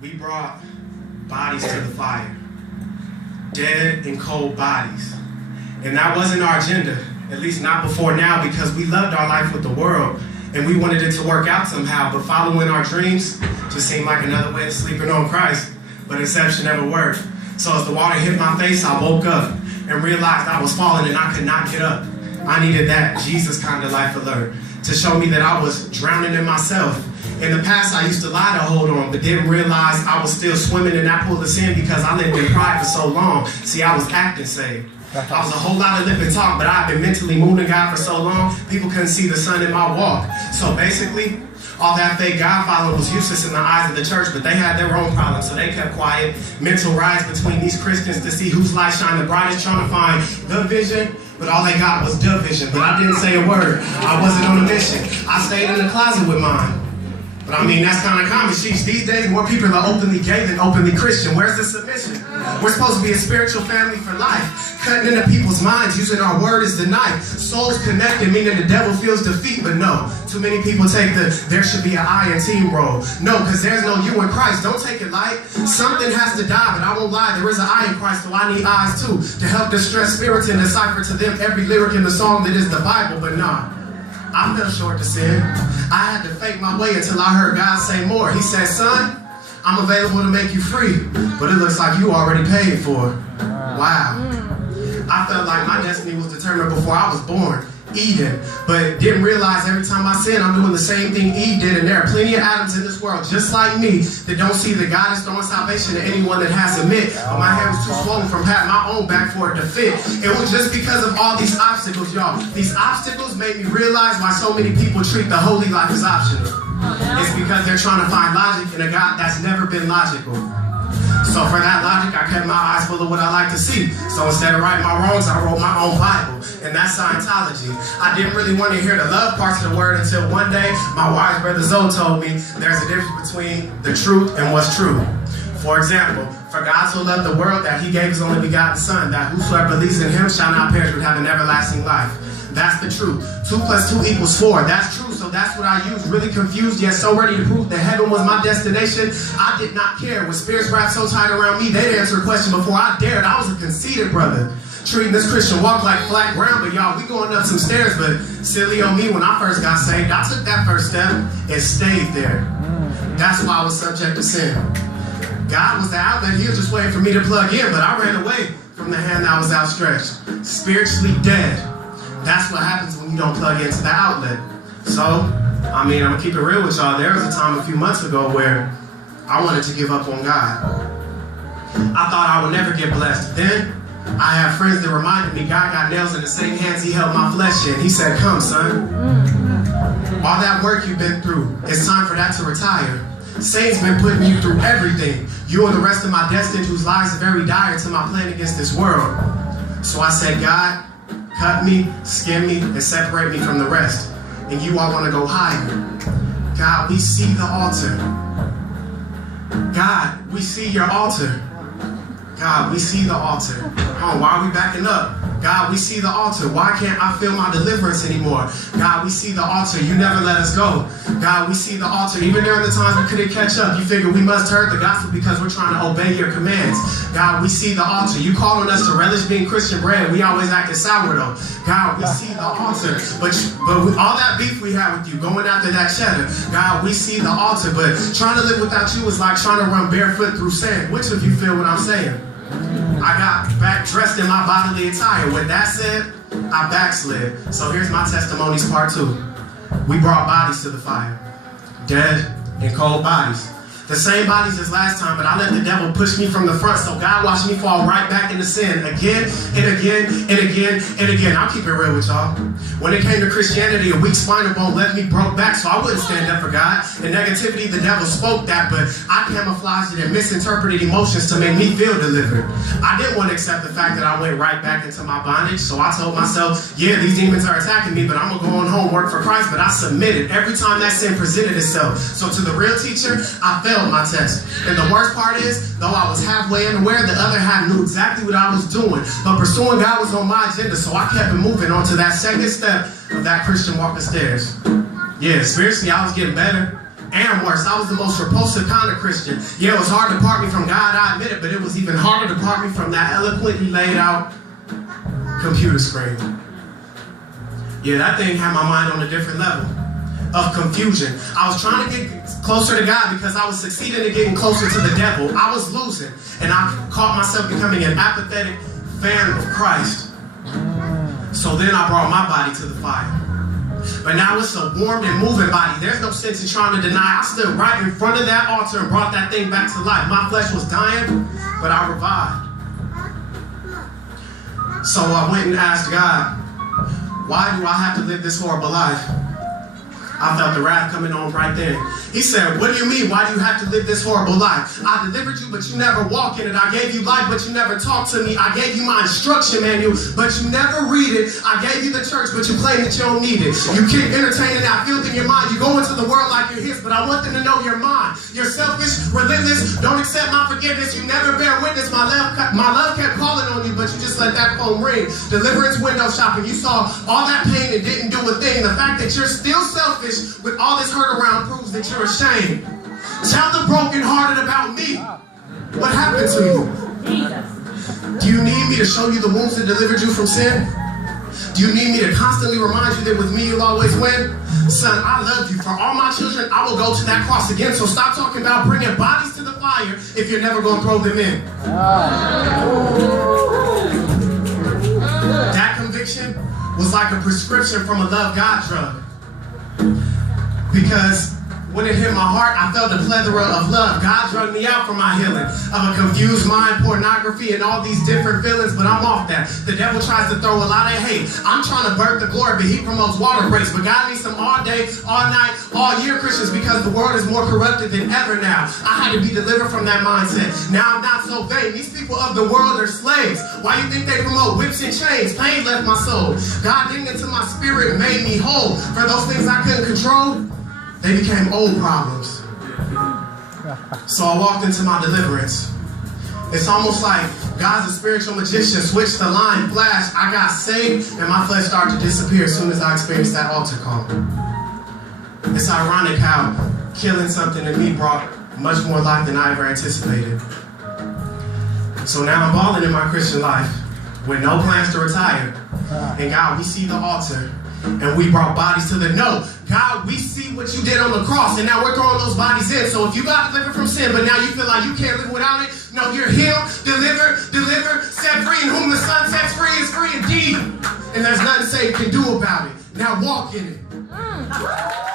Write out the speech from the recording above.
we brought bodies to the fire. Dead and cold bodies. And that wasn't our agenda, at least not before now, because we loved our life with the world and we wanted it to work out somehow, but following our dreams just seemed like another way of sleeping on Christ, but Inception never worked. So as the water hit my face, I woke up and realized I was falling and I could not get up. I needed that Jesus kind of life alert to show me that I was drowning in myself. In the past, I used to lie to hold on, but didn't realize I was still swimming in that pool of sin because I lived in pride for so long. See, I was acting saved. I was a whole lot of lip and talk, but I've been mentally moving God for so long, people couldn't see the sun in my walk. So basically, all that fake God following was useless in the eyes of the church, but they had their own problems, so they kept quiet. Mental riots between these Christians to see whose light shined the brightest, trying to find the vision, but all they got was the vision. But I didn't say a word. I wasn't on a mission. I stayed in the closet with mine. But I mean, that's kind of common. Sheesh, these days more people are openly gay than openly Christian. Where's the submission? We're supposed to be a spiritual family for life, cutting into people's minds, using our word as the knife. Souls connected, meaning the devil feels defeat, but no. Too many people take the, there should be an I in team role. No, because there's no you in Christ. Don't take it light. Something has to die, but I won't lie. There is an I in Christ, so I need eyes too, to help distress spirits and decipher to them every lyric in the song that is the Bible, but nah. I fell short to sin. I had to fake my way until I heard God say more. He said, son, I'm available to make you free, but it looks like you already paid for it. Wow. I felt like my destiny was determined before I was born, Eden, but didn't realize every time I sin, I'm doing the same thing Eve did, and there are plenty of Adams in this world, just like me, that don't see that God is throwing salvation to anyone that has a mitt. But my head was too swollen from patting my own back for it to fit. It was just because of all these obstacles, y'all. These obstacles made me realize why so many people treat the holy life as optional. It's because they're trying to find logic in a God that's never been logical. So for that logic, I kept my eyes full of what I like to see. So instead of writing my wrongs, I wrote my own Bible, and that's Scientology. I didn't really want to hear the love parts of the word until one day, my wise brother Zoe told me there's a difference between the truth and what's true. For example, for God so loved the world that he gave his only begotten son, that whosoever believes in him shall not perish but have an everlasting life. That's the truth. 2 + 2 = 4. That's true, so that's what I use. Really confused, yet so ready to prove that heaven was my destination. I did not care. When spirits wrapped so tight around me, they'd answer a question before I dared. I was a conceited brother, treating this Christian walk like flat ground, but y'all, we going up some stairs, but silly on me when I first got saved. I took that first step and stayed there. That's why I was subject to sin. God was the outlet. He was just waiting for me to plug in, but I ran away from the hand that was outstretched. Spiritually dead. That's what happens when you don't plug into the outlet. So, I mean, I'm going to keep it real with y'all. There was a time a few months ago where I wanted to give up on God. I thought I would never get blessed. Then, I had friends that reminded me God got nails in the same hands he held my flesh in. He said, come, son. All that work you've been through, it's time for that to retire. Satan's been putting you through everything. You and the rest of my destined whose lives are very dire to my plan against this world. So I said, God, cut me, skin me, and separate me from the rest. And you all want to go higher. God, we see the altar. God, we see your altar. God, we see the altar. Oh, why are we backing up? God, we see the altar. Why can't I feel my deliverance anymore? God, we see the altar. You never let us go. God, we see the altar. Even during the times we couldn't catch up, you figure we must heard the gospel because we're trying to obey your commands. God, we see the altar. You calling us to relish being Christian bread. We always acted sourdough. God, we see the altar. But with all that beef we had with you, going after that cheddar, God, we see the altar. But trying to live without you is like trying to run barefoot through sand. Which of you feel what I'm saying? I got back dressed in my bodily attire. With that said, I backslid. So here's my testimonies part 2. We brought bodies to the fire. Dead and cold bodies. The same bodies as last time, but I let the devil push me from the front, so God watched me fall right back into sin again and again and again and again. I'll keep it real with y'all. When it came to Christianity, a weak spinal bone left me broke back, so I wouldn't stand up for God. In negativity, the devil spoke that, but I camouflaged it and misinterpreted emotions to make me feel delivered. I didn't want to accept the fact that I went right back into my bondage, so I told myself, yeah, these demons are attacking me, but I'm going to go on home, work for Christ, but I submitted every time that sin presented itself. So to the real teacher, I failed my test. And the worst part is, though I was halfway unaware, the other half knew exactly what I was doing. But pursuing God was on my agenda, so I kept it moving on to that second step of that Christian walk of stairs. Yeah, spiritually I was getting better, and and worse. I was the most repulsive kind of Christian. Yeah, it was hard to part me from God, I admit it, but it was even harder to part me from that eloquently laid out computer screen. Yeah, that thing had my mind on a different level of confusion. I was trying to get closer to God because I was succeeding in getting closer to the devil. I was losing, and I caught myself becoming an apathetic fan of Christ. So then I brought my body to the fire. But now it's a warmed and moving body. There's no sense in trying to deny. I stood right in front of that altar and brought that thing back to life. My flesh was dying, but I revived. So I went and asked God, why do I have to live this horrible life? I felt the wrath coming on right then. He said, what do you mean? Why do you have to live this horrible life? I delivered you, but you never walk in it. I gave you life, but you never talk to me. I gave you my instruction manual, but you never read it. I gave you the church, but you claim that you don't need it. You keep entertaining that filth in your mind. You go into the world like you're his, but I want them to know you're mine. You're selfish, relentless, don't accept my forgiveness. You never bear witness. My love kept calling on you, but you just let that phone ring. Deliverance window shopping. You saw all that pain and didn't do a thing. The fact that you're still selfish with all this hurt around proves that you're ashamed. Tell the brokenhearted about me. What happened to you? Do you need me to show you the wounds that delivered you from sin? Do you need me to constantly remind you that with me you'll always win? Son, I love you. For all my children, I will go to that cross again. So stop talking about bringing bodies to the fire if you're never going to throw them in. That conviction was like a prescription from a love God drug. Because when it hit my heart, I felt a plethora of love. God drugged me out from my healing of a confused mind, pornography, and all these different feelings, but I'm off that. The devil tries to throw a lot of hate. I'm trying to birth the glory, but he promotes water breaks. But God needs some all day, all night, all year Christians because the world is more corrupted than ever now. I had to be delivered from that mindset. Now I'm not so vain. These people of the world are slaves. Why you think they promote whips and chains? Pain left my soul. God digged into my spirit and made me whole. For those things I couldn't control, they became old problems. So I walked into my deliverance. It's almost like God's a spiritual magician. Switched the line, flash. I got saved, and my flesh started to disappear as soon as I experienced that altar call. It's ironic how killing something in me brought much more life than I ever anticipated. So now I'm balling in my Christian life with no plans to retire. And God, we see the altar. And we brought bodies to the no. God, we see what you did on the cross, and now we're throwing those bodies in. So if you got delivered from sin, but now you feel like you can't live without it, no, you're healed, delivered, set free, and whom the Son sets free is free indeed. And there's nothing Satan can do about it. Now walk in it.